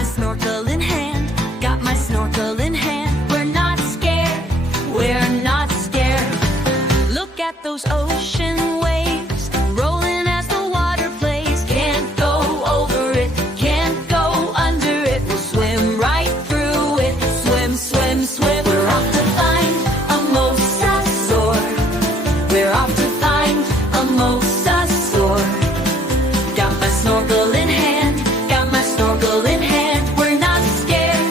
my snorkel in hand, got my snorkel in hand. We're not scared, we're not scared. Look at those ocean waves, rolling as the water plays. Can't go over it, can't go under it. We'll swim right through it, swim, swim, swim. We're off to find a mosasaur. We're off to find a mosasaur. Got my snorkel in hand, got my snorkel in hand. We're not scared,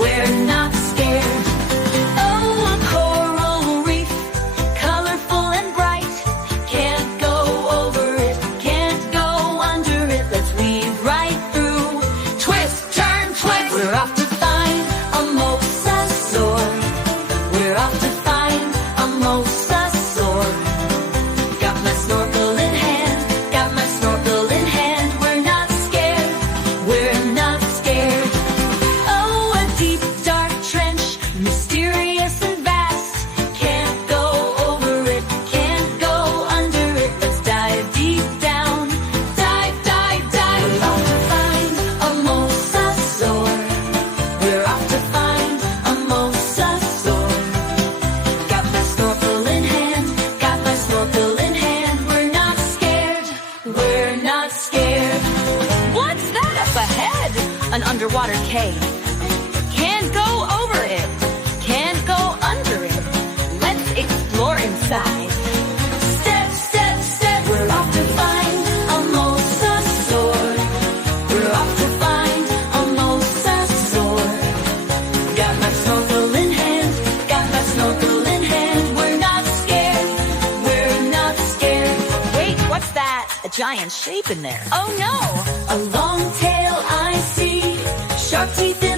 we're not scared. Oh, a coral reef, colorful and bright. Can't go over it, can't go under it. Let's weave right through, twist, turn, twist. We're off to find a mosasaur. We're off to find a mosasaur. Got my snorkel in hand, got my snorkel in hand. We're not scared, we're not scared. Oh, a deep, dark trench, mysterious and vast. Can't go over it, can't go under it. Let's dive deep down, dive, dive, dive. We're off to find a mosasaur. We're off to find a mosasaur. Got my snorkel in hand, got my snorkel in hand. We're not scared, we're not scared. What's that up ahead? An underwater cave. Can't go over it, can't go under it. Let's explore inside. Step, step, step. We're off to find a mosasaur. We're off to find a mosasaur. Got my snorkel in hand, got my snorkel in hand. We're not scared, we're not scared. Wait, what's that? A giant shape in there. Oh no! A long tail I see, sharp teeth in